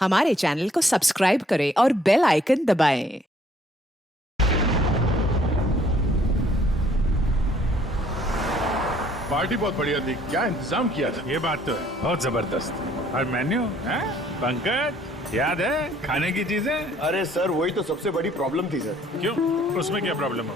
हमारे चैनल को सब्सक्राइब करें और बेल आइकन दबाएं। पार्टी बहुत बढ़िया थी, क्या इंतजाम किया था। ये बात तो है, बहुत जबरदस्त। और मेन्यू है पंकज, याद है खाने की चीजें? अरे सर वही तो सबसे बड़ी प्रॉब्लम थी सर। क्यों, उसमें क्या प्रॉब्लम हो?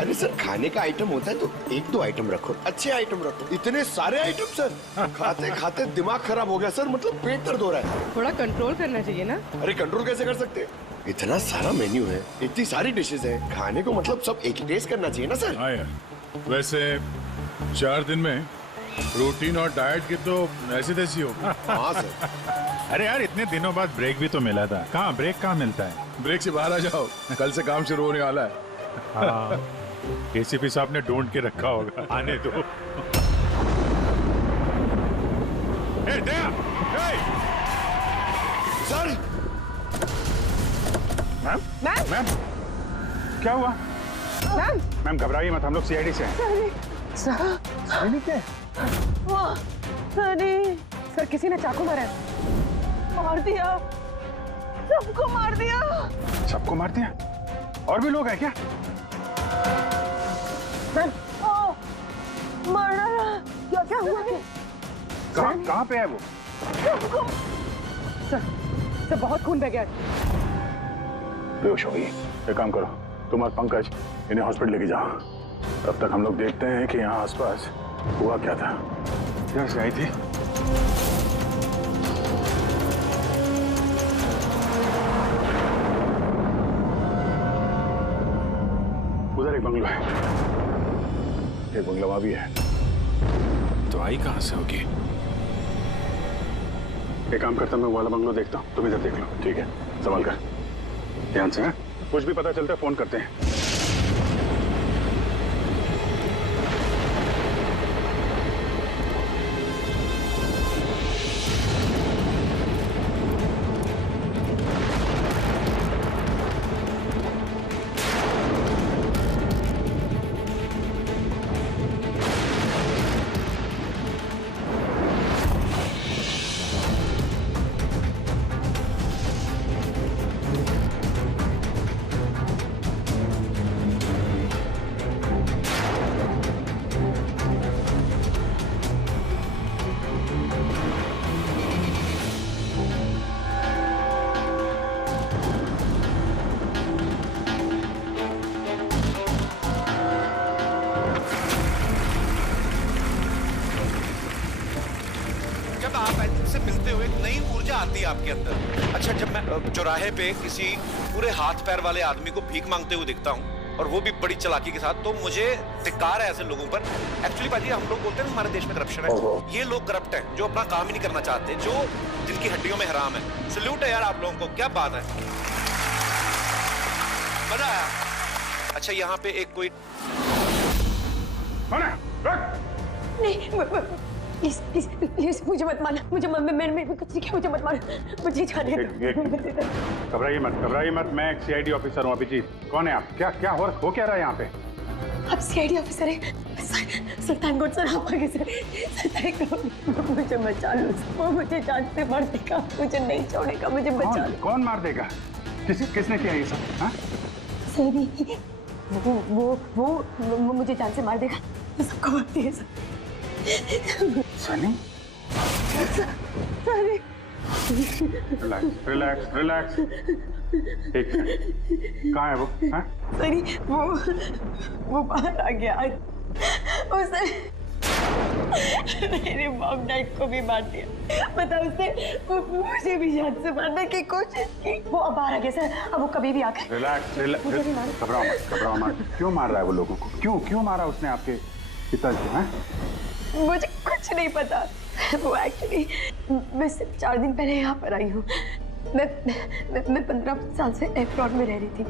अरे सर खाने का आइटम होता है तो एक दो आइटम रखो, अच्छे आइटम रखो। इतने सारे आइटम सर, खाते खाते दिमाग खराब हो गया सर, मतलब पेट दर्द हो रहा है। थोड़ा कंट्रोल करना चाहिए ना। अरे कंट्रोल कैसे कर सकते हैं? इतना सारा मेन्यू है, इतनी सारी डिशेज है, खाने को मतलब सब एक ही टेस्ट करना चाहिए ना सर। हाँ यार, वैसे 4 दिन में रूटीन और डाइट की तो ऐसी तैसी हो। हाँ सर। अरे यार, इतने दिनों बाद ब्रेक भी तो मिला था। कहाँ ब्रेक कहाँ मिलता है? ब्रेक से बाहर आ जाओ, कल से काम शुरू होने वाला है। हाँ, एसीपी साहब ने ढूंढ के रखा होगा, आने दो। ए, दया, ए! सर मैम, मैम, मैम, क्या हुआ? मैम, मैम घबराइए मत, हम लोग सीआईडी से हैं। सीआईडी क्या है? अरे सर, किसी ने चाकू मारा है। मार दिया, सबको मार दिया। सबको मार दिया? और भी लोग हैं क्या? मैम, मार डाला। क्या क्या हुआ? कहाँ पे है वो? सबको। सर बहुत खून बह गया। बेहोश हो गई। एक काम करो, तुम और पंकज इन्हें हॉस्पिटल लेके जाओ। तब तक हम लोग देखते हैं कि यहाँ आसपास हुआ क्या था। क्या से आई थी? उधर एक बंगलो है, एक बंगला वहां भी है। तो आई कहाँ से होगी? एक काम करता मैं वो वाला बंगलो देखता हूँ, तुम इधर देख लो, ठीक है? संभाल कर, ध्यान से। हैं? कुछ भी पता चलता है फोन करते हैं। जब आप इनसे मिलते हो एक नई ऊर्जा आती है आपके अंदर। अच्छा, जब मैं चौराहे पे किसी पूरे हाथ पैर वाले आदमी को भीख मांगते हुए दिखता हूँ और वो भी बड़ी चालाकी के साथ, तो मुझे धिक्कार है ऐसे लोगों पर। एक्चुअली भाजी, हम लोग बोलते हैं हमारे देश में करप्शन है। ये लोग करप्ट हैं जो अपना काम ही नहीं करना चाहते, जो जिनकी हड्डियों में हराम है। सल्यूट है यार आप लोगों को, क्या बात है, मजा आया। अच्छा, यहाँ पे एक कोई नहीं, प्लीज प्लीज प्लीज मुझे मत मारना। मुझे मैंने कुछ नहीं किया, मुझे मत मारना। मुझे जाने दो। घबराइए मत, मैं एक सीआईडी ऑफिसर हूँ। अभिजीत, कौन है आप? क्या हो क्या रहा है यहाँ पे? आप सीआईडी ऑफिसर हैं? सर थैंक गॉड सर, आप आगे सर थैंक गॉड। मुझे बचा लो, वो मुझे जान से मार देगा, मुझे नहीं छोड़ेगा, मुझे बचा लो। कौन मार देगा? किसने किया ये सब? हाँ? सर वो मुझे जान से मार देगा, तो सबको मारती है सर। सनी? Sir relax. ठीक है, कहाँ है वो? हाँ? सॉरी, वो बाहर आ गया। उसने मेरे मॉम डैड को भी मार दिया। पता उसने मुझे भी जान से मारने की कोशिश की। वो अब बाहर आ गया सर, अब वो कभी भी आकर रिलैक्स। मुझे भी मारे। घबराओ मत। क्यों मार रहा है वो लोगों को? क्यों मारा उसने आपके पिताजी को? हैं? मुझे कुछ नहीं पता। वो एक्चुअली, मैं सिर्फ 4 दिन पहले यहाँ पर आई हूँ। मैं 15 साल से एब्रॉड में रह रही थी।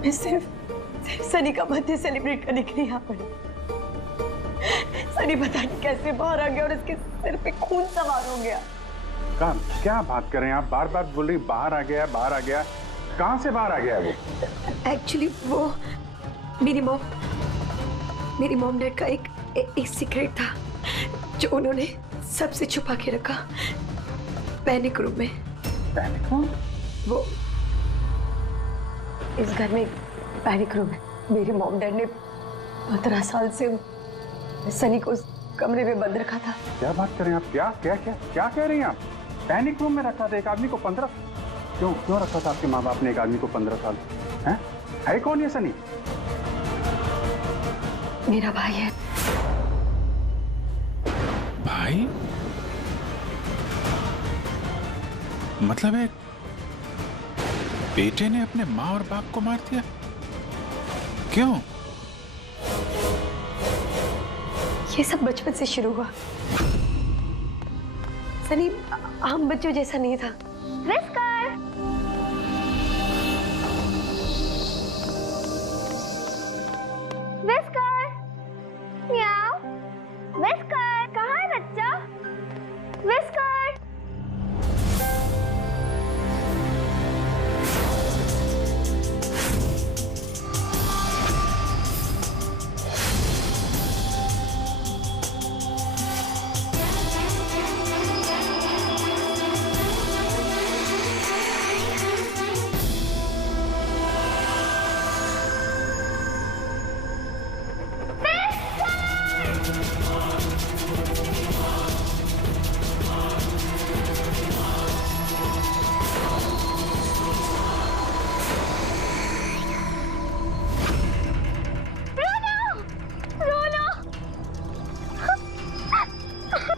मैं सिर्फ सनी का बर्थडे सेलिब्रेट करने के लिए यहाँ पर हूँ। सनी पता नहीं कैसे बाहर आ गया और उसके सिर पे खून सवार हो गया। क्या बात कर रहे हैं आप? बार बोल रही बाहर आ गया। कहाँ से बाहर आ गया वो? एक्चुअली वो मेरी मॉम डैड का एक सीक्रेट था जो उन्होंने सबसे छुपा के रखा। पैनिक रूम में पैनिक रूम? वो इस घर में पैनिक रूम है। मेरे मॉम डैड ने 15 साल से सनी को उस कमरे में बंद रखा था। क्या बात कर रहे हैं आप? क्या क्या क्या क्या कह रही हैं आप? पैनिक रूम में रखा था एक आदमी को 15? क्यों क्यों रखा था आपके माँ बाप ने एक आदमी को 15 साल? है कौन ये सनी? मेरा भाई है। भाई? मतलब एक बेटे ने अपने माँ और बाप को मार दिया? क्यों? ये सब बचपन से शुरू हुआ। सनी आम बच्चों जैसा नहीं था। विस्कर! विस्कर! म्याऊ! विस्कर! कहाँ है बच्चा? विस्कर!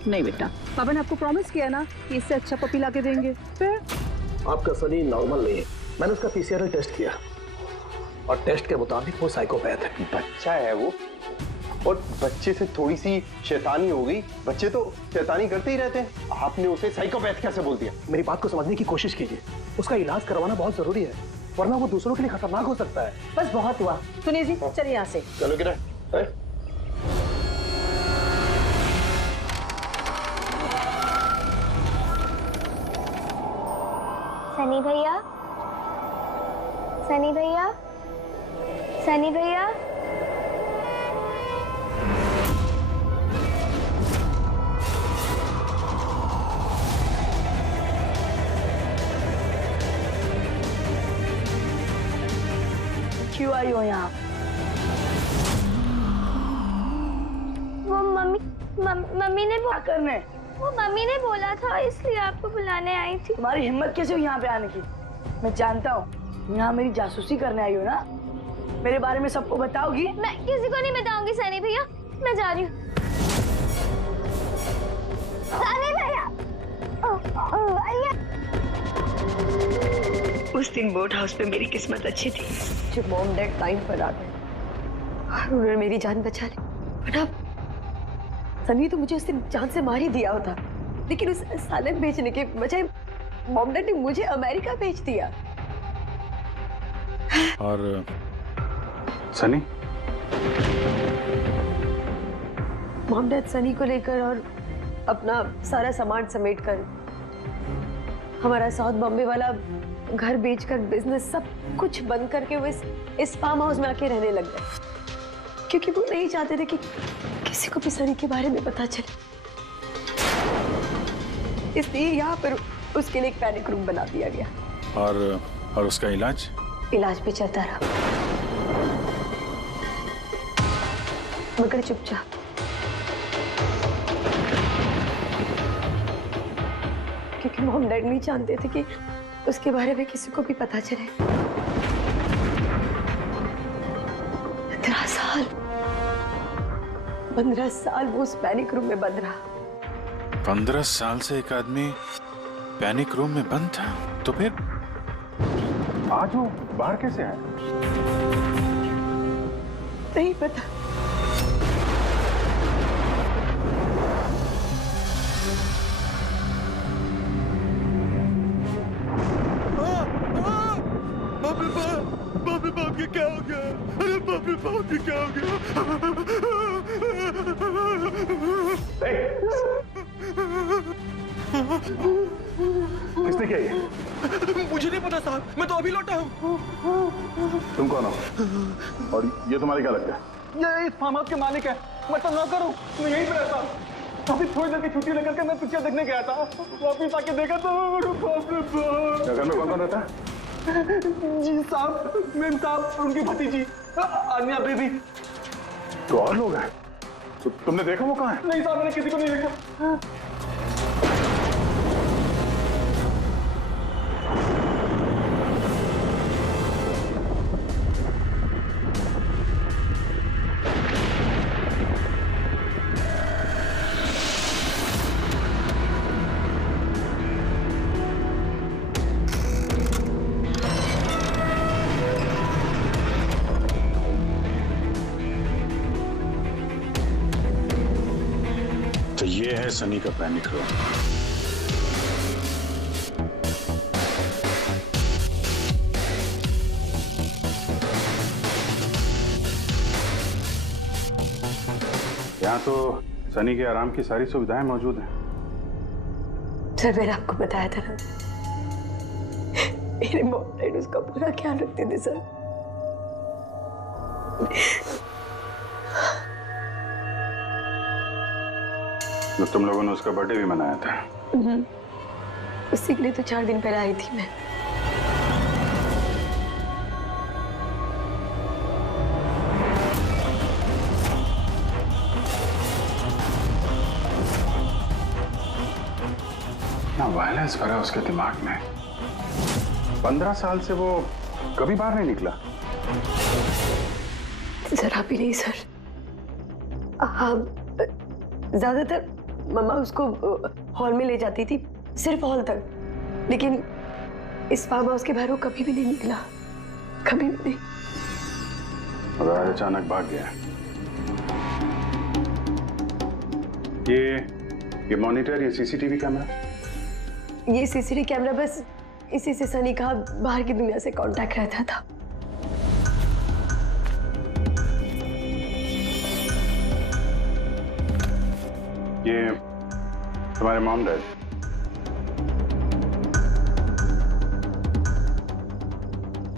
नहीं बेटा, पापा ने आपको प्रॉमिस किया ना कि इससे अच्छा पपी ला के देंगे। फिर आपका सनी नॉर्मल नहीं है। मैंने उसका पीसीआर टेस्ट किया और टेस्ट के मुताबिक वो साइकोपैथ है। बच्चा है वो, और बच्चे से थोड़ी सी शैतानी हो गई। बच्चे तो शैतानी करते ही रहते हैं, आपने उसे साइकोपैथ कैसे बोल दिया? मेरी बात को समझने की कोशिश कीजिए। उसका इलाज करवाना बहुत जरूरी है, वरना वो दूसरों के लिए खतरनाक हो सकता है। बस बहुत हुआ। सुनिए जी, चलिए यहाँ से। चलो किरा। सनी भैया, सनी भैया, सनी भैया। क्यों आई हो यहाँ? वो मम्मी ने क्या करने? वो मम्मी ने बोला था, इसलिए आपको बुलाने आई थी। तुम्हारी हिम्मत कैसे हुई यहाँ पे आने की? मैं जानता हूँ यहाँ मेरी जासूसी करने आई हो ना। मेरे बारे में सबको बताओगी? मैं किसी को नहीं बताऊंगी सनी भैया, मैं जा रही हूँ। सनी भैया, उस दिन बोट हाउस पे मेरी किस्मत अच्छी थी, जो मॉम डैड टाइम पर आ गए और उन्होंने मेरी जान बचा ली। बट अब सनी तो मुझे उस दिन जान से मार ही दिया होता, लेकिन उस सालन बेचने के बजाय मॉम डैड ने मुझे अमेरिका भेज दिया। और सनी? मॉम डैड सनी को लेकर और अपना सारा सामान समेटकर हमारा साउथ बॉम्बे वाला घर बेचकर बिजनेस सब कुछ बंद करके वो इस फार्म हाउस में आके रहने लग गए, क्योंकि वो नहीं चाहते थे कि किसी को भी सनी के बारे में पता चले। इसलिए यहाँ पर उसके लिए एक पैनिक रूम बना दिया गया। और उसका इलाज? इलाज भी चलता रहा, मगर चुपचाप। क्योंकि मॉम डैड नहीं जानते थे कि उसके बारे में किसी को भी पता चले। 15 साल वो उस पैनिक रूम में बंद रहा। 15 साल से एक आदमी पैनिक रूम में बंद था, तो फिर आज वो बाहर कैसे आया? नहीं पता। बाप ये क्या हो गया? अरे बाप ये क्या हो गया? किसने किया ये? मुझे नहीं पता साहब, मैं तो अभी लौटा हूँ। तुम कौन हो? और ये तुम्हारे क्या लगता है? ये इस फार्म हाउस के मालिक है, मैं तो नौकर हूँ, मैं यहीं पे रहता हूँ। अभी थोड़ी देर की छुट्टी लेकर के मैं पिक्चर देखने गया था, वापिस आके देखा तो बाप रे बाप। घर में कौन कौन रहता है? जी साहब, मैम साहब, उनकी भतीजी आन्या बेबी। तो और लोग हैं? तो तुमने देखा वो कहाँ है? नहीं साहब, मैंने किसी को नहीं देखा। तो ये है सनी का पैनिक रूम। यहाँ तो सनी के आराम की सारी सुविधाएं मौजूद हैं। सर मैंने आपको बताया था ना, मेरे मॉम डैड उसका पूरा ख्याल रखते थे सर। तो तुम लोगों ने उसका बर्थडे भी मनाया था। उसी के लिए तो 4 दिन पहले आई थी मैं। ना वायलेंस भरा उसके दिमाग में। 15 साल से वो कभी बाहर नहीं निकला। जरा भी नहीं सर। हाँ, ज्यादातर मम्मा उसको हॉल में ले जाती थी, सिर्फ हॉल तक। लेकिन इस फार्म हाउस के बाहर वो कभी भी नहीं निकला, कभी भी नहीं। और आज अचानक भाग गया। ये मॉनिटर, ये सीसीटीवी कैमरा, ये सीसीटीवी कैमरा बस इसी से सनी का बाहर की दुनिया से कांटेक्ट रहता था। ये तुम्हारे मॉम डैड।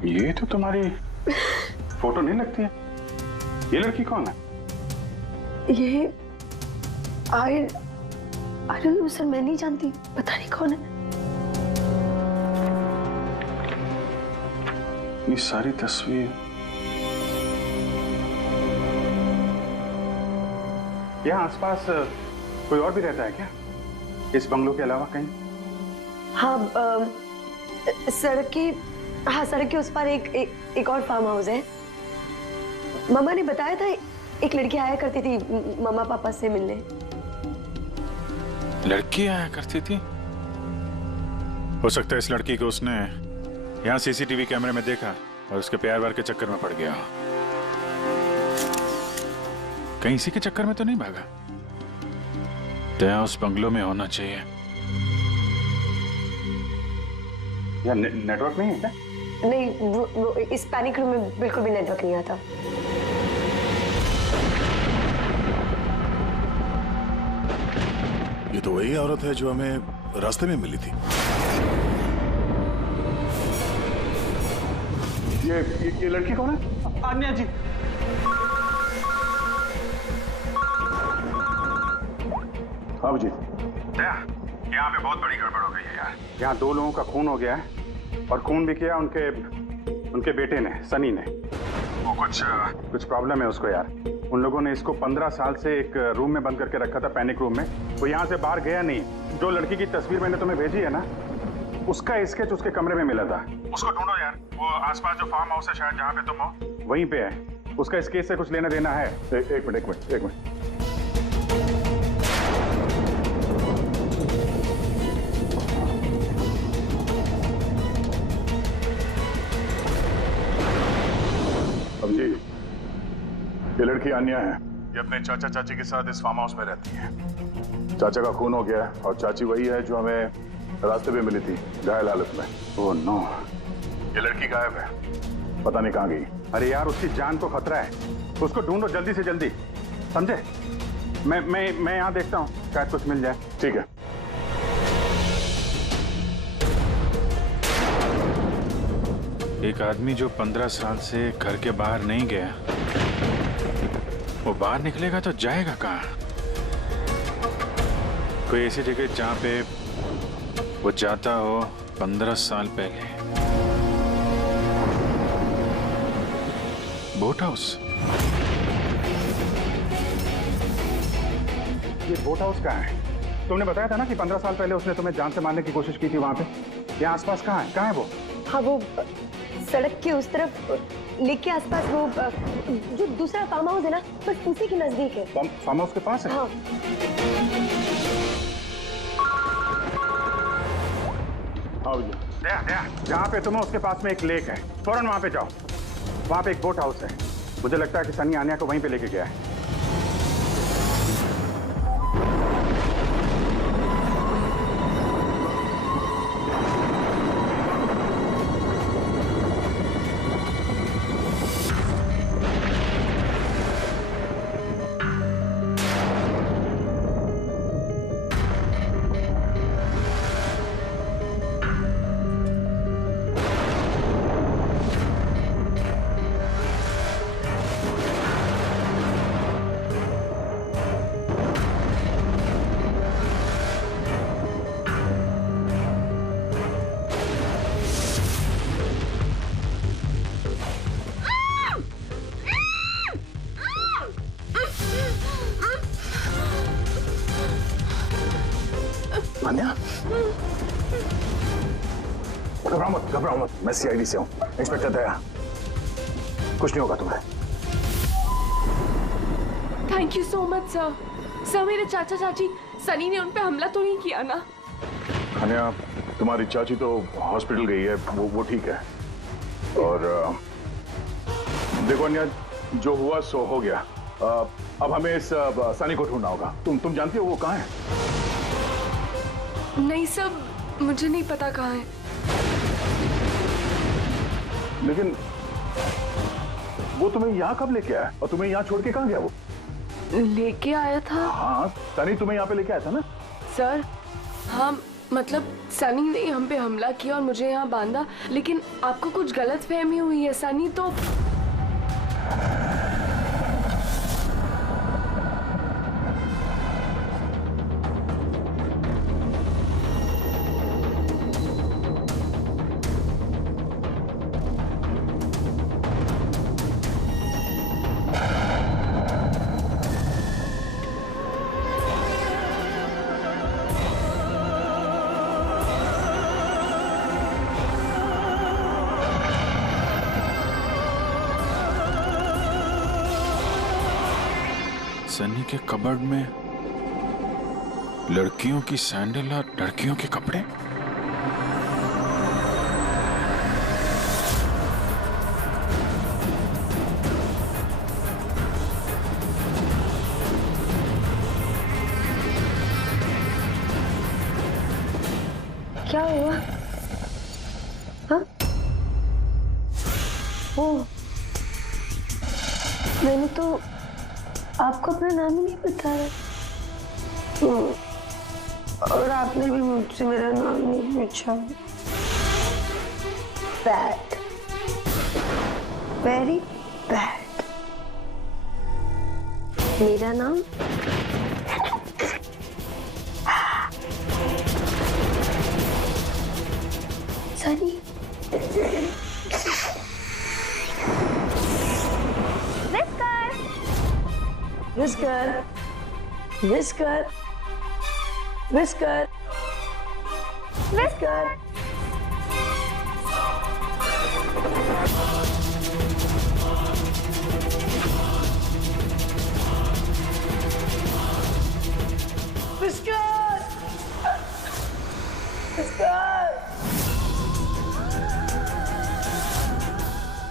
ये तो तुम्हारी फोटो नहीं लगती है। ये लड़की कौन है? ये आई डोंट नो सर, मैं नहीं जानती, पता नहीं कौन है। ये सारी तस्वीर, यहाँ आसपास कोई और भी रहता है क्या, इस बंगलों के अलावा कहीं? हाँ, सड़क के उस पर एक और फार्म हाउस है। मम्मा ने बताया था एक लड़की आया करती थी मम्मा पापा से मिलने। लड़की आया करती थी? हो सकता है इस लड़की को उसने यहाँ सीसीटीवी कैमरे में देखा और उसके प्यार वार के चक्कर में पड़ गया। कहीं इसी के चक्कर में तो नहीं भागा? दया उस बंगलो में होना चाहिए। यहाँ नेटवर्क नहीं है क्या? नहीं, वो इस पैनिक रूम में बिल्कुल भी नेटवर्क नहीं आता। ये तो वही औरत है जो हमें रास्ते में मिली थी। ये लड़की कौन है? आन्या जी। हाँ जी। दया, यहाँ पे बहुत बड़ी गड़बड़ हो गई है यार। यहाँ 2 लोगों का खून हो गया है और खून भी किया उनके बेटे ने, सनी ने। वो कुछ प्रॉब्लम है उसको यार। उन लोगों ने इसको 15 साल से एक रूम में बंद करके रखा था, पैनिक रूम में। वो यहाँ से बाहर गया नहीं। जो लड़की की तस्वीर मैंने तुम्हें भेजी है ना, उसका स्केच उसके कमरे में मिला था। उसको ढूंढो यार। वो आसपास जो फार्म हाउस है शायद जहाँ पे तुम हो, वहीं पे है। उसका स्केच से कुछ लेना देना है। एक मिनट। अब जी, ये लड़की आन्या है। ये अपने चाचा चाची के साथ इस फार्म हाउस में रहती है। चाचा का खून हो गया और चाची वही है जो हमें रास्ते पे मिली थी घायल हालत में। ओह नो, ये लड़की गायब है, पता नहीं कहाँ गई। अरे यार, उसकी जान को खतरा है, उसको ढूंढो जल्दी से जल्दी, समझे? मैं यहाँ देखता हूँ, शायद कुछ मिल जाए। ठीक है। एक आदमी जो 15 साल से घर के बाहर नहीं गया, वो बाहर निकलेगा तो जाएगा कहाँ? कोई ऐसी जगह जहाँ पे वो जाता हो 15 साल पहले बोट हाउस। ये बोट हाउस कहाँ है? तुमने बताया था ना कि 15 साल पहले उसने तुम्हें जान से मारने की कोशिश की थी वहां पे। यहाँ आसपास कहाँ है? कहाँ है वो? हाँ, वो सड़क के उस तरफ लेक के आसपास, वो जो दूसरा फार्म हाउस है ना, बस उसी के नजदीक है। फार्म हाउस के पास है? हाँ। आओ जी। जहाँ पे तुम हो उसके पास में एक लेक है, फौरन वहाँ पे जाओ। वहाँ पे एक बोट हाउस है। मुझे लगता है कि सनी आन्या को वहीं पे लेके गया है। आन्या, घबराओ मत, मैं सीआईडी से हूँ, इंस्पेक्टर दया। कुछ नहीं होगा तुम्हें। Thank you so much sir. Sir, मेरे चाचा चाची सनी ने उन पे हमला तो नहीं किया ना? आन्या, तुम्हारी चाची तो हॉस्पिटल गई है, वो ठीक है। और देखो अन्या, जो हुआ सो हो गया। अब हमें इस सनी को ढूंढना होगा। तुम जानती हो वो कहाँ है? नहीं सर, मुझे नहीं पता कहाँ है। लेकिन वो तुम्हें यहाँ कब लेके आया और तुम्हें यहाँ छोड़ के कहाँ गया वो? लेके आया था। हाँ, सनी तुम्हें यहाँ पे लेके आया था ना? सर, हाँ, मतलब सनी ने हम पे हमला किया और मुझे यहाँ बांधा, लेकिन आपको कुछ गलत फहमी हुई है। सनी तो सनी के कबर्ड में लड़कियों की सैंडल और लड़कियों के कपड़े। क्या हुआ? हाँ? ओ, मैंने तो आपको अपना नाम ही नहीं बताया। और आपने भी मुझसे मेरा नाम नहीं पूछा। Bad, very bad. मेरा नाम Sunny. Whisker, whisker, whisker, whisker. Whisker, whisker.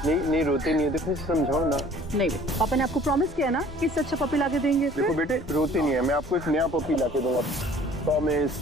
नहीं रोते नहीं है, देखो समझाओ ना। नहीं, पापा ने आपको प्रॉमिस किया ना कि इससे अच्छा पपी लाके देंगे। देखो बेटे, रोते नहीं है, मैं आपको एक नया पपी लाके दूंगा, प्रॉमिस।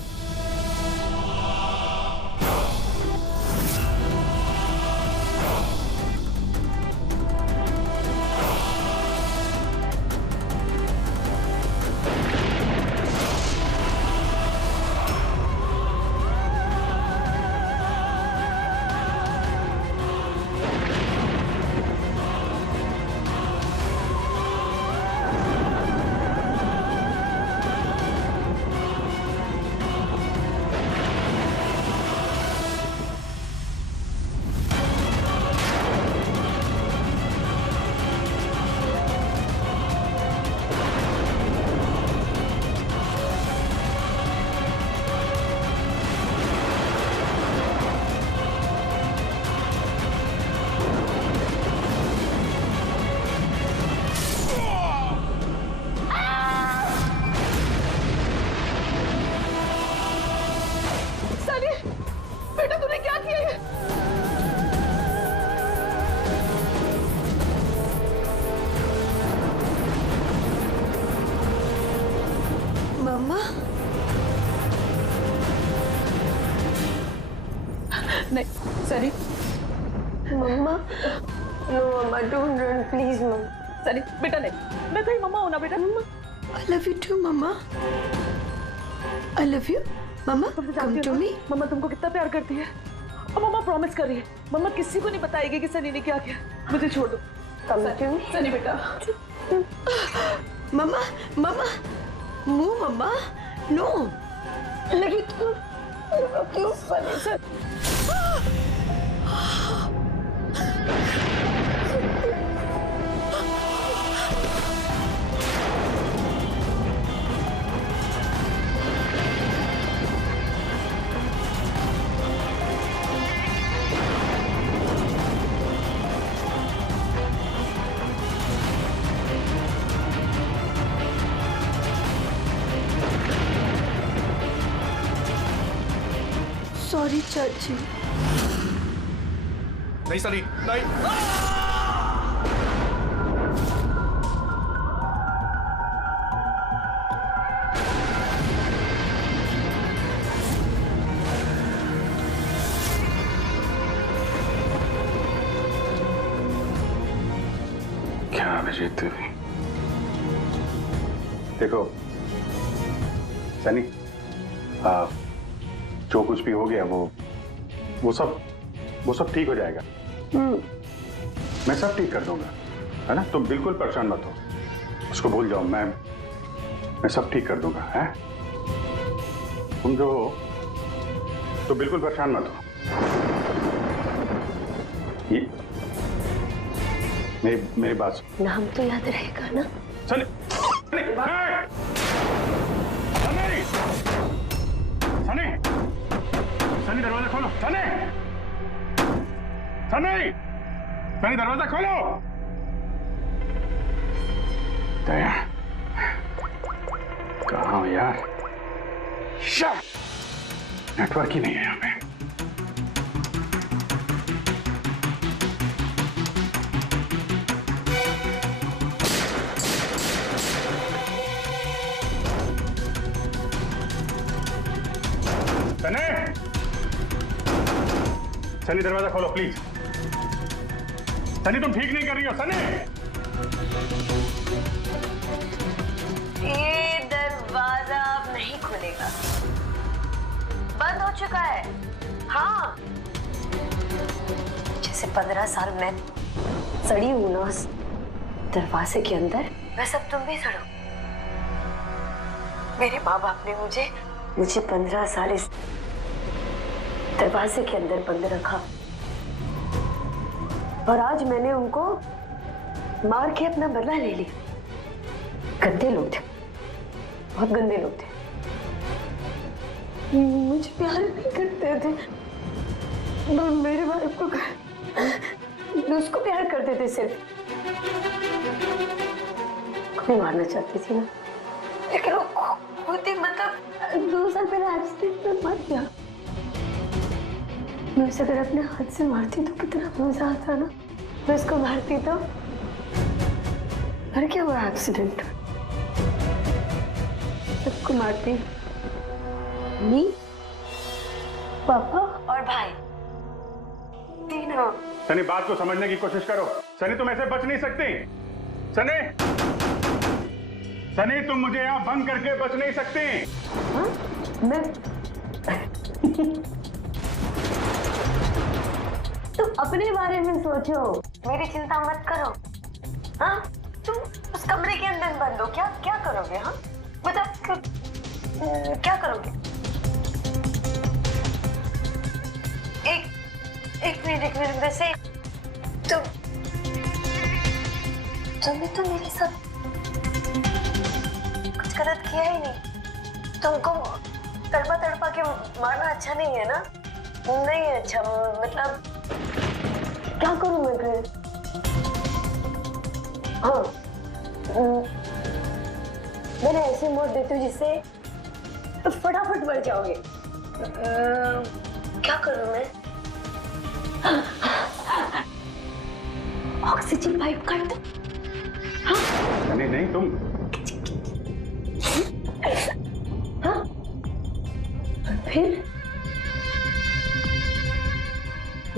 नहीं Sunny, mamma no mamma don't run please mamma. Sunny बेटा नहीं, मैं कहीं मम्मा हूं ना बेटा। Mamma I love you too mamma, I love you mamma, come to me. Mamma तुमको कितना प्यार करती है और मम्मा प्रॉमिस कर रही है मम्मा किसी को नहीं बताएगी कि सनी ने क्या किया। मुझे छोड़ दो। कम टू मी सनी बेटा। मम्मा मम्मा मुंह मम्मा नो, लेकिन क्यों सनी सर? सॉरी चाची। नहीं सनी, नहीं। क्या अभिजीत देवी, देखो सनी, जो कुछ भी हो गया वो सब ठीक हो जाएगा। मैं सब ठीक कर दूंगा, है ना? तुम बिल्कुल परेशान मत हो, उसको भूल जाओ। मैं सब ठीक कर दूंगा, है? तुम जो हो तो बिल्कुल परेशान मत हो। ये मेरी बात सुन। नाम तो याद रहेगा ना? सनी, सनी, सनी, सनी, सनी दरवाजा खोलो। सनी, सनी, सनी दरवाजा खोलो। दया, कहाँ हो यार? नेटवर्क ही नहीं है यहाँ पे। सनी, सनी दरवाजा खोलो प्लीज। सनी तुम ठीक नहीं कर रही हो। सनी, ये दरवाजा अब नहीं खुलेगा, बंद हो चुका है। हाँ, जैसे 15 साल मैं सड़ी हूं ना उस दरवाजे के अंदर, वैसे अब तुम भी सड़ो। मेरे माँ बाप ने मुझे 15 साल इस दरवाजे के अंदर बंद रखा और आज मैंने उनको मार के अपना बदला ले लिया। गंदे लोग थे, बहुत गंदे लोग थे, मुझे प्यार नहीं करते थे। मेरे बाप को उसको प्यार करते थे सिर्फ। खुद मारना चाहती थी ना, लेकिन वो खुद ही मतलब 2 साल पहले एक्सीडेंट में मर गया। मैं उसे अगर अपने हाथ से मारती तो कितना मजा आता ना। मैं उसको मारती तो मर क्या हुआ एक्सीडेंट। सबको मारती, मम्मी, पापा और भाई, तीनों। सनी बात को समझने की कोशिश करो। सनी तुम ऐसे बच नहीं सकती। सनी, सनी तुम मुझे यहाँ बंद करके बच नहीं सकती। हाँ? मैं तुम अपने बारे में सोचो, मेरी चिंता मत करो। हाँ, तुम उस कमरे के अंदर बंद हो, क्या करोगे? हाँ मतलब क्या करोगे? एक मिनट वैसे तुमने तो मेरे साथ कुछ गलत किया ही नहीं। तुमको तड़पा के मारना अच्छा नहीं है ना? नहीं है अच्छा, मतलब क्या करूं मैं फिर? हाँ, मैंने ऐसे मौत देती हूँ जिससे फटाफट मर जाओगे। क्या करूं मैं? ऑक्सीजन पाइप काट दो। हाँ? नहीं तुम। हाँ? फिर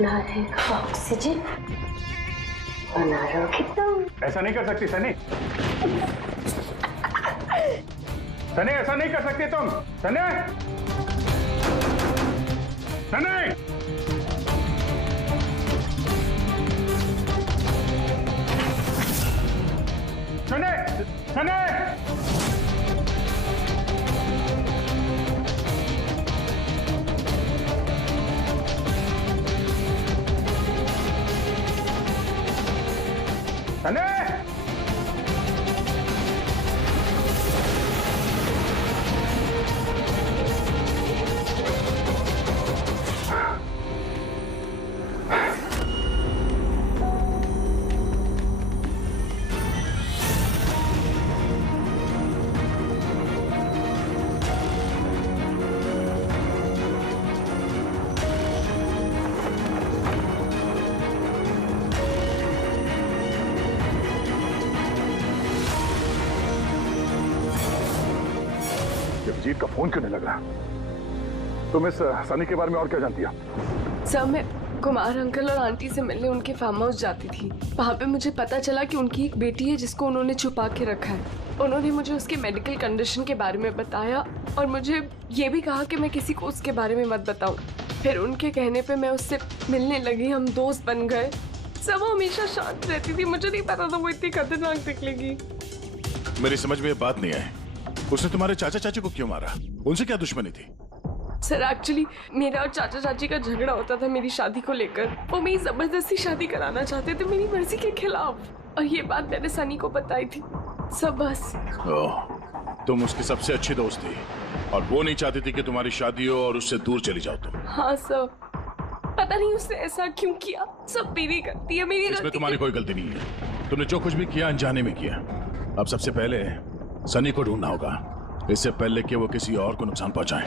ना रहेगा ऑक्सीजन और ना रहोगे तुम। ऐसा नहीं कर सकती सनी। सनी ऐसा नहीं कर सकती तुम। सनी सनी सनी सनी सनी जीत का फोन क्यों नहीं लग रहा? तुम इस सनी के बारे में और क्या जानती हो? सर मैं कुमार अंकल और आंटी से मिलने उनके फार्म हाउस जाती थी। वहाँ पे मुझे पता चला कि उनकी एक बेटी है जिसको उन्होंने छुपा के रखा है। उन्होंने मुझे उसके मेडिकल कंडीशन के बारे में बताया और मुझे ये भी कहा कि मैं किसी को उसके बारे में मत बताऊं। फिर उनके कहने पे मैं उससे मिलने लगी, हम दोस्त बन गए। सब वो हमेशा शांत रहती थी, मुझे नहीं पता था वो इतनी खतरनाक निकलेगी। मेरी समझ में ये बात नहीं आई, उसने तुम्हारे चाचा चाची को क्यों मारा? उनसे क्या दुश्मनी थी? सर एक्चुअली मेरा और चाचा चाची का झगड़ा होता था मेरी शादी को लेकर। वो मेरी जबरदस्ती शादी कराना चाहते थे मेरी मर्जी के खिलाफ, और ये बात मैंने सनी को बताई थी। सब बस। तुम उसकी सबसे अच्छी दोस्त थी और वो नहीं चाहती थी कि तुम्हारी शादी हो और उससे दूर चली जाओ तुम। हाँ सर, पता नहीं उसने ऐसा क्यों किया। सब मेरी गलती है, मेरी इसमें तुम्हारी कोई गलती नहीं है। तुमने जो कुछ भी किया अनजाने में किया। अब सबसे पहले सनी को ढूंढना होगा, इससे पहले कि वो किसी और को नुकसान पहुंचाए।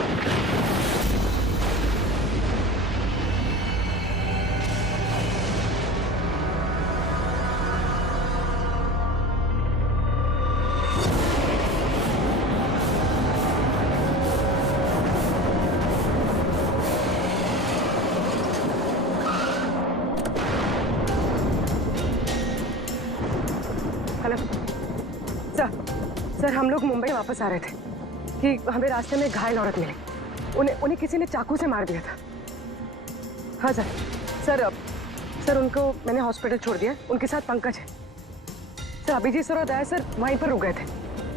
हेलो सर, हम लोग मुंबई वापस आ रहे थे कि हमें रास्ते में घायल औरत मिली। उन्हें किसी ने चाकू से मार दिया था। हाँ सर उनको मैंने हॉस्पिटल छोड़ दिया। उनके साथ पंकज है। सर अभिजीत सर और दया सर वहीं पर रुक गए थे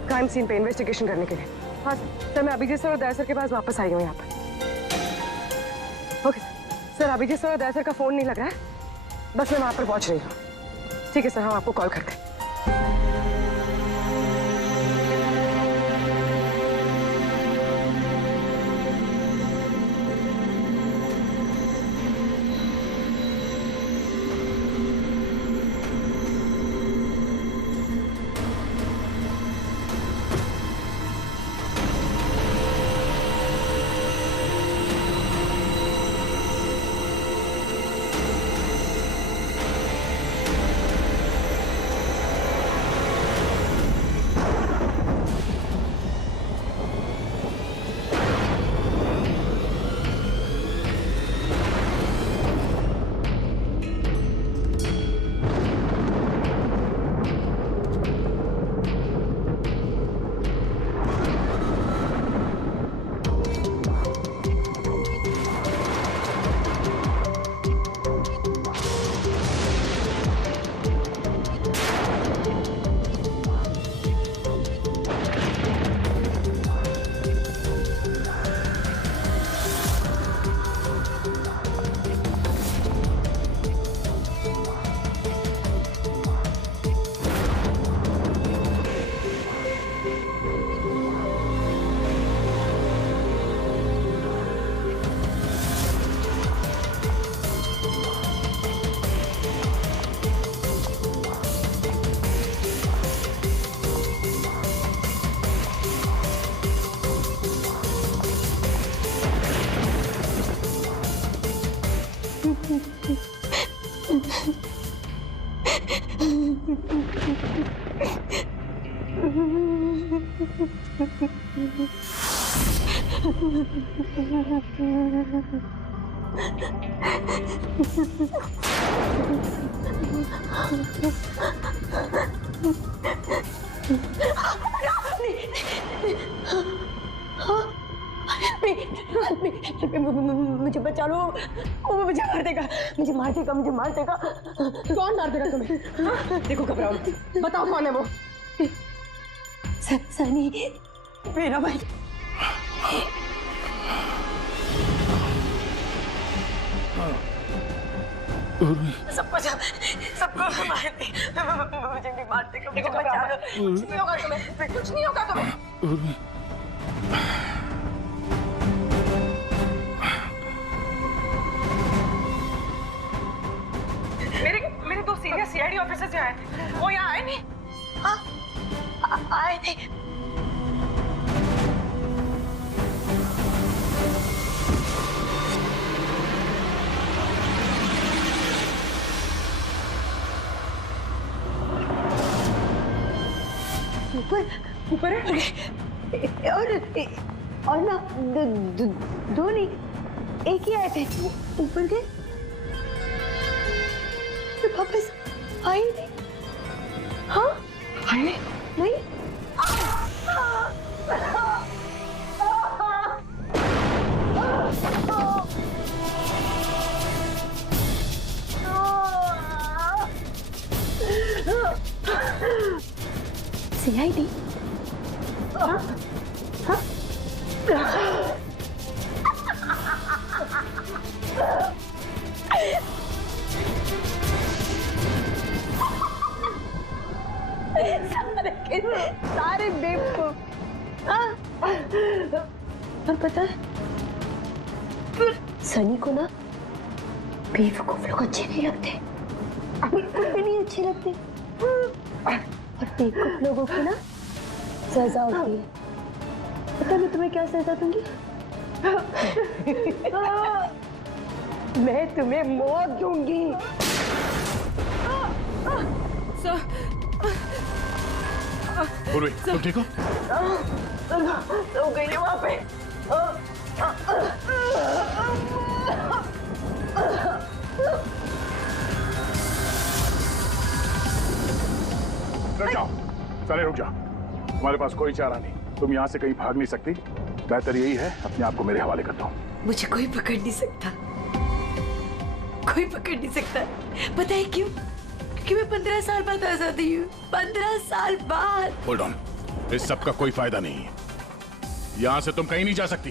क्राइम सीन पे इन्वेस्टिगेशन करने के लिए। हाँ सर, मैं अभिजीत सर और दया सर के पास वापस आई हूँ यहाँ पर। ओके सर, अभिजीत सर और दया सर का फोन नहीं लग रहा है, बस मैं वहाँ पर पहुँच रही हूँ। ठीक है सर, हम आपको कॉल करते हैं। मुझे बचा लो, वो मुझे मार देगा, मुझे मार देगा, मुझे मार देगा। कौन मार देगा तुम्हें? हाँ? देखो घबराओ मत, बताओ कौन है वो? सनी, मेरा भाई। सबको मार दे, मुझे नहीं मार देगा, मुझे बचा लो। कुछ नहीं होगा तुम्हें, कुछ नहीं होगा तुम्हें। मेरे दो सीनियर सीआईडी ऑफिसर्स यहाँ आए थे, वो यहाँ आए नहीं? हाँ, आए थे। ऊपर है और ना दो नहीं, एक ही आए थे। ऊपर गए तो वापस आए नहीं। हाँ आए नहीं। सीआईडी? हाँ? हाँ? सारे बेवकूफ। पर पता है, सनी को ना बेवकूफ लोग अच्छे नहीं लगते, बिल्कुल भी नहीं अच्छे लगते। और बेवकूफ लोगों की ना सजा होती है। पता मैं तुम्हें क्या सजा दूंगी? मैं तुम्हें मौत दूंगी। पूर्वी, तुम ठीक हो? सो गई है वहां पे। रुक जाओ, सारे रुक जाओ। तुम्हारे पास कोई चारा नहीं, तुम यहाँ से कहीं भाग नहीं सकती। बेहतर यही है अपने आप को मेरे हवाले कर दो। मुझे कोई पकड़ नहीं सकता, कोई पकड़ नहीं सकता। पता है क्यों? क्योंकि मैं 15 साल बाद आजादी हूँ। 15 साल बाद। होल्ड ऑन, इस सब का कोई फायदा नहीं है। यहाँ से तुम कहीं नहीं जा सकती।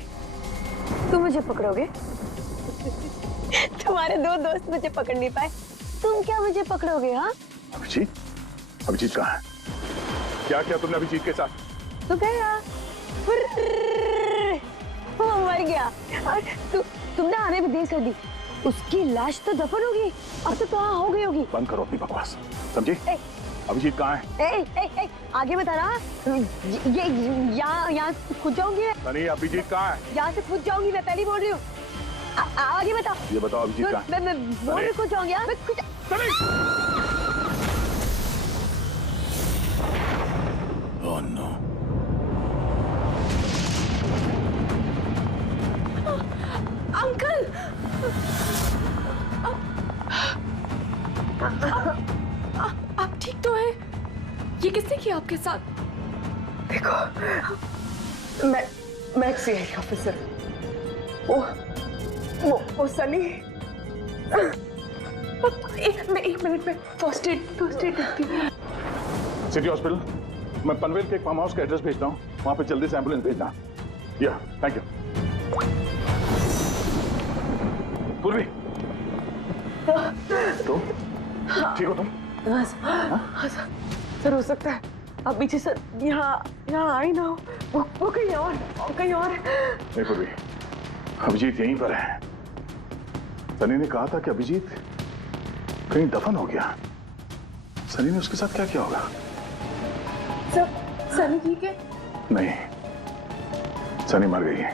तुम मुझे पकड़ोगे? तुम्हारे दो दोस्त मुझे पकड़ नहीं पाए, तुम क्या मुझे पकड़ोगे? हाँ? अभिजीत? अभिजीत कहाँ है? क्या किया तुमने अभिजीत के साथ? तो गया, वो मर गया। और तुमने आने में देर कर दी। उसकी लाश तो दफन होगी, अब तो कहाँ हो गई होगी। बंद करो अपनी बकवास, समझी? अभिजीत कहाँ है? आगे बता रहा। ये यहाँ से कूद जाऊंगी मैं। सनी, अभिजीत कहाँ है? यहाँ से कूद जाऊंगी मैं, पहले बोल रही हूँ। आगे बता। ये बताओ अभिजीत कहाँ है? मैं बोल रही कूद जाऊंगी। Oh no. अंकल, आप ठीक तो हैं? ये किसने किया आपके साथ? देखो, मैं एक सीआईडी ऑफिसर। वो सनी। एक मिनट में फर्स्ट एड देखती हूँ। सिटी हॉस्पिटल, मैं पनवेल के एक फार्म हाउस का एड्रेस भेजता हूँ, वहाँ पे जल्दी से एम्बुलेंस भेजना। या, थैंक यू। पूर्वी, तो ठीक हो तुम? हाँ सर, हो सकता है अब पीछे सर यहाँ आई ना हो, वो कहीं और नहीं पूर्वी, अभिजीत यहीं पर है। सनी ने कहा था कि अभिजीत कहीं दफन हो गया। सनी ने उसके साथ क्या किया होगा? सनी ठीक है? नहीं, सनी मर गई है।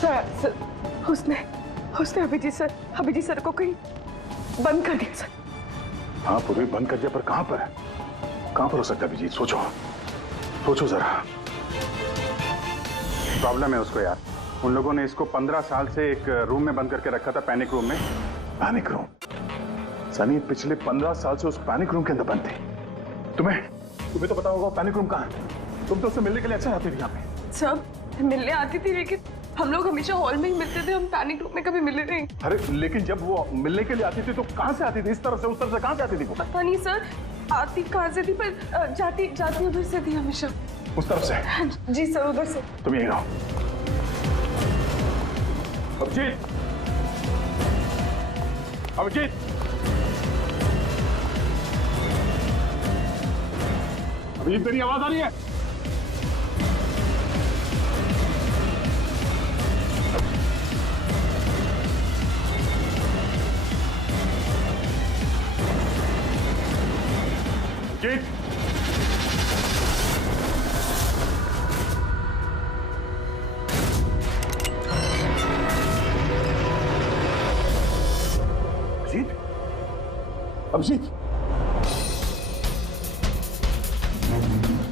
सर, उसने अभिजीत सर को कहीं बंद कर दिया सर। हाँ पूर्वी, बंद कर दिया, पर कहां पर है? कहां पर हो सकता है अभिजीत? सोचो जरा। प्रॉब्लम है उसको यार, उन लोगों ने इसको 15 साल से एक रूम में बंद करके रखा था, पैनिक रूम में। Panic room? सनी पिछले 15 साल से उस पैनिक रूम के अंदर बंद थी। तुम्हें तो पता होगा पैनिक रूम कहाँ है। तुम तो उससे मिलने के लिए अच्छा आती थी यहाँ पे। सब मिलने आती थी, लेकिन हम लोग हमेशा हॉल में ही मिलते थे, हम पैनिक रूम में कभी मिले नहीं। अरे लेकिन जब वो मिलने के लिए आती थी तो कहाँ से आती थी? इस तरफ से, उस तरफ से कहाँ से आती थी वो? पता नहीं सर, आती कहाँ से थी, पर जाती उधर से थी हमेशा। उस तरफ से? जी सर, उधर से। तुम यहीं रहो। अभिजीत, अभिजीत, अभिजीत तेरी आवाज आ रही है? अभिजीत, अभिजीत,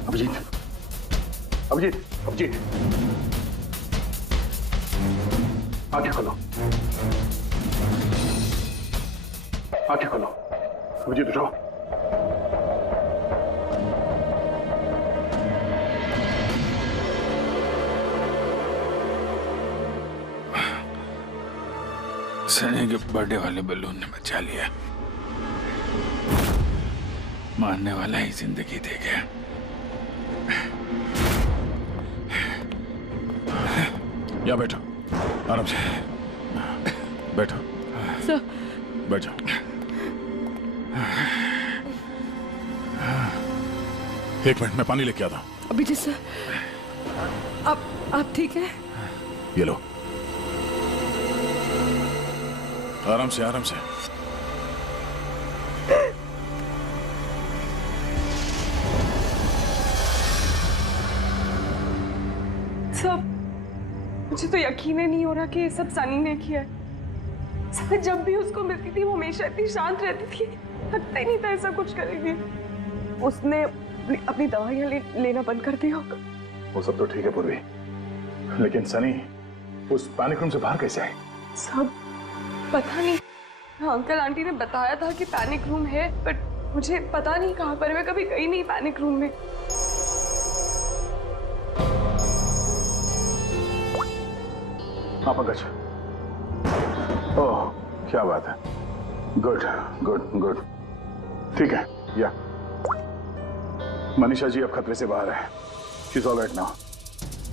अभिजीत, अभिजीत, अभिजीत, आंखें खोलो, आंखें खोलो। अभिजीत उठो। सनी के बर्थडे वाले बलून ने बचा लिया, मारने वाला ही जिंदगी दे गया। यहाँ बैठो, आराम से बैठो। सर, बैठो। एक मिनट, मैं पानी लेके आता हूँ। अभिजीत सर, आप ठीक है? ये लो, आराम से, आराम से। सब, मुझे तो यकीन ही नहीं हो रहा कि ये सब सनी ने किया है। सर, जब भी उसको मिलती थी वो हमेशा इतनी शांत रहती थी, लगता ही नहीं था ऐसा कुछ करेगी। उसने अपनी दवाइयां लेना बंद कर दिया होगा। वो सब तो ठीक है पूर्वी, लेकिन सनी उस पैनिक रूम से बाहर कैसे आई? सब पता नहीं। अंकल आंटी ने बताया था कि पैनिक रूम है, बट मुझे पता नहीं कहाँ पर। मैं कभी गई नहीं पैनिक रूम में। हाँ पंकज। ओह, क्या बात है। गुड गुड गुड, ठीक है। या मनीषा जी अब खतरे से बाहर है। She is all right now,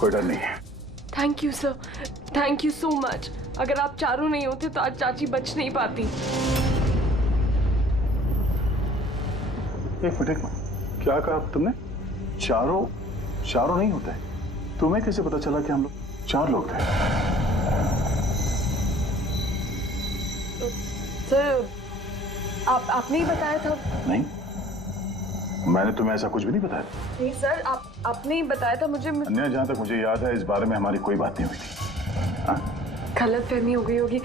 कोई डर नहीं है। Thank you sir, thank you so much. अगर आप चारों नहीं होते तो आज चाची बच नहीं पाती। एक मिनट, क्या कहा तुमने? चारों नहीं होते? तुम्हें कैसे पता चला कि हम लोग 4 लोग थे? सर, आपने ही बताया था। नहीं, मैंने तुम्हें ऐसा कुछ भी नहीं बताया। नहीं सर, आपने ही बताया था मुझे। अन्य, जहां तक मुझे याद है इस बारे में हमारी कोई बात नहीं हुई थी। हाँ? गलतफहमी हो गई होगी।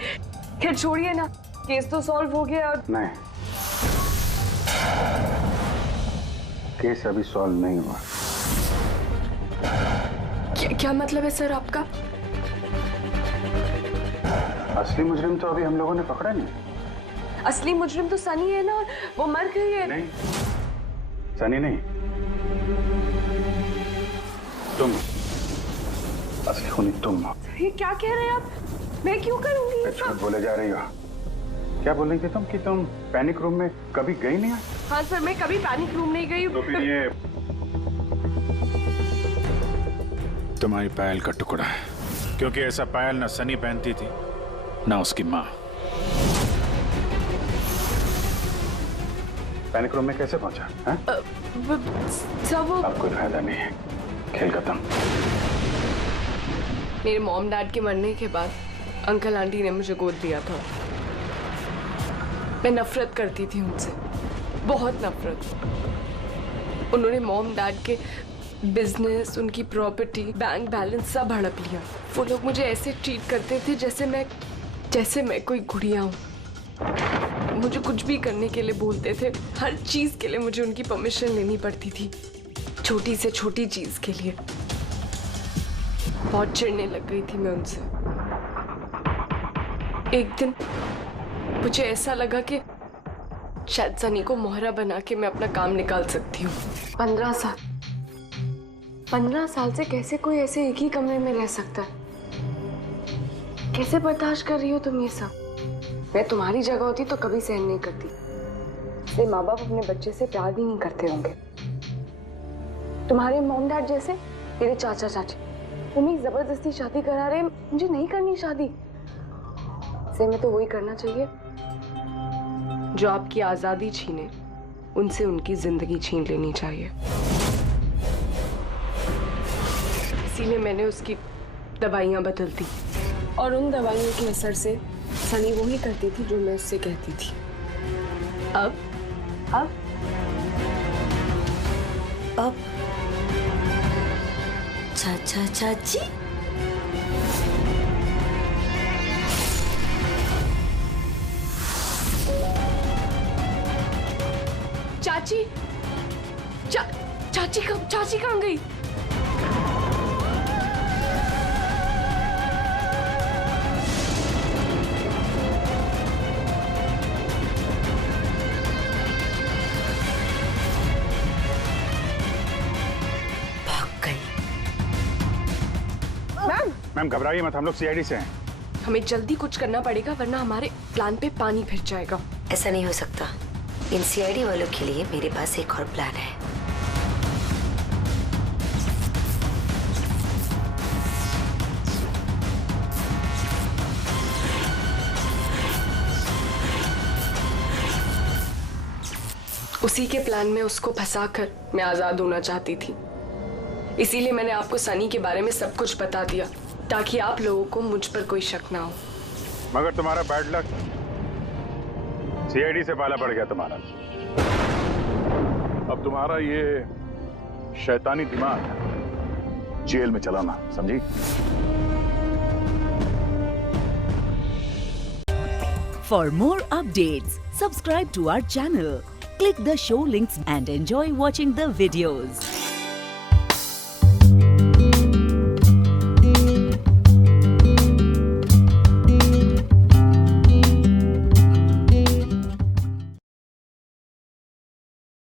खैर छोड़िए ना, केस तो सॉल्व हो गया। और नहीं, केस अभी सॉल्व नहीं हुआ। क्या मतलब है सर आपका? असली मुजरिम तो अभी हम लोगों ने पकड़ा नहीं। असली मुजरिम तो सनी है ना, वो मर गई है। नहीं, सनी नहीं, तुम असली खूनी तुम हो। ये क्या कह रहे हैं आप? मैं क्यों करूंगी? झूठ बोले जा रही हो। क्या बोल रही थी तुम कि तुम पैनिक रूम में कभी गई नहीं? हाँ सर, मैं कभी पैनिक रूम नहीं गई। तो फिर ये तुम्हारी पायल का टुकड़ा है, क्योंकि ऐसा पायल ना सनी पहनती थी ना उसकी माँ। पैनिक रूम में कैसे पहुंचा? सब अब कोई फायदा नहीं है, खेल खत्म। मेरे मॉम डैड के मरने के बाद अंकल आंटी ने मुझे गोद लिया था। मैं नफरत करती थी उनसे, बहुत नफरत। उन्होंने मॉम डैड के बिजनेस, उनकी प्रॉपर्टी, बैंक बैलेंस सब हड़प लिया। वो लोग मुझे ऐसे ट्रीट करते थे जैसे मैं कोई गुड़िया हूँ। मुझे कुछ भी करने के लिए बोलते थे, हर चीज के लिए मुझे उनकी परमिशन लेनी पड़ती थी, छोटी से छोटी चीज के लिए। बहुत चिढ़ने लग गई थी मैं उनसे। एक दिन मुझे ऐसा लगा कि शायद सनी को मोहरा बना के मैं अपना काम निकाल सकती हूँ। 15 साल से कैसे कोई ऐसे एक ही कमरे में रह सकता है? कैसे बर्दाश्त कर रही हो तुम ये सब? मैं तुम्हारी जगह होती तो कभी सहन नहीं करती। इसलिए माँ बाप अपने बच्चे से प्यार भी नहीं करते होंगे। तुम्हारे मॉम डैड जैसे मेरे चाचा चाची, वो मेरी जबरदस्ती शादी करा रहे, मुझे नहीं करनी शादी। से मैं तो वही करना चाहिए जो आपकी आजादी छीने, उनसे उनकी जिंदगी छीन लेनी चाहिए। इसीलिए मैंने उसकी दवाइयां बदल दी और उन दवाइयों के असर से सनी वो ही करती थी जो मैं उससे कहती थी। अब चाचा चाची चाची चाची कहाँ गई? मैम घबराइए मत, हम लोग सीआईडी से हैं। हमें जल्दी कुछ करना पड़ेगा वरना हमारे प्लान पे पानी फिर जाएगा। ऐसा नहीं हो सकता। इन सीआईडी वालों के लिए मेरे पास एक और प्लान है। उसी के प्लान में उसको फंसाकर मैं आजाद होना चाहती थी। इसीलिए मैंने आपको सनी के बारे में सब कुछ बता दिया ताकि आप लोगों को मुझ पर कोई शक ना हो। मगर तुम्हारा बैड लक, सीआईडी से पाला पड़ गया तुम्हारा। अब तुम्हारा ये शैतानी दिमाग जेल में चलाना, समझी? For more updates, subscribe to our channel, click the show links and enjoy watching the videos.